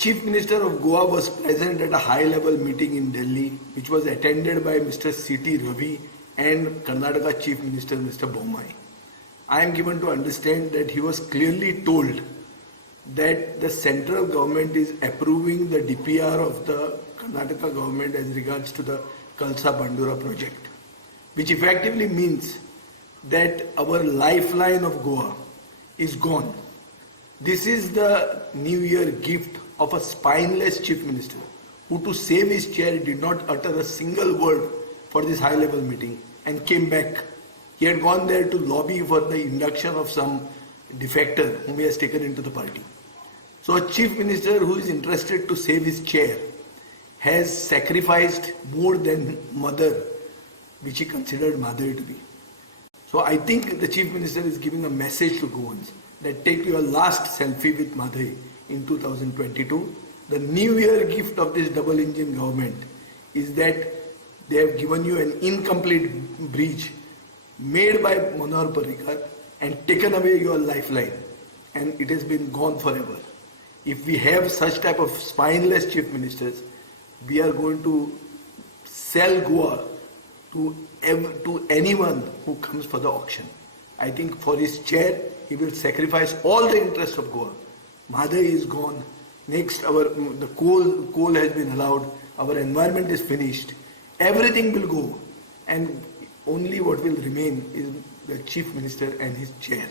Chief Minister of Goa was present at a high-level meeting in Delhi, which was attended by Mr. C.T. Ravi and Karnataka Chief Minister Mr. Bommai. I am given to understand that he was clearly told that the central government is approving the DPR of the Karnataka government as regards to the Kalsa Bandura project, which effectively means that our lifeline of Goa is gone. This is the New Year gift of a spineless chief minister who, to save his chair, did not utter a single word for this high-level meeting and came back. He had gone there to lobby for the induction of some defector whom he has taken into the party. So a chief minister who is interested to save his chair has sacrificed more than mother, which he considered mother to be. So I think the chief minister is giving a message to Goans that take your last selfie with Madhai in 2022. The New Year gift of this double engine government is that they have given you an incomplete bridge made by Manohar Parrikar and taken away your lifeline, and it has been gone forever. If we have such type of spineless chief ministers, we are going to sell Goa to anyone who comes for the auction. I think for his chair, he will sacrifice all the interest of Goa. Madhai is gone. Next, the coal has been allowed. Our environment is finished. Everything will go, and only what will remain is the chief minister and his chair.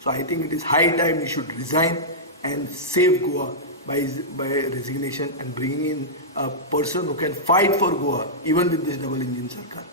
So I think it is high time he should resign and save Goa by resignation and bringing in a person who can fight for Goa even with this double engine Sarkar.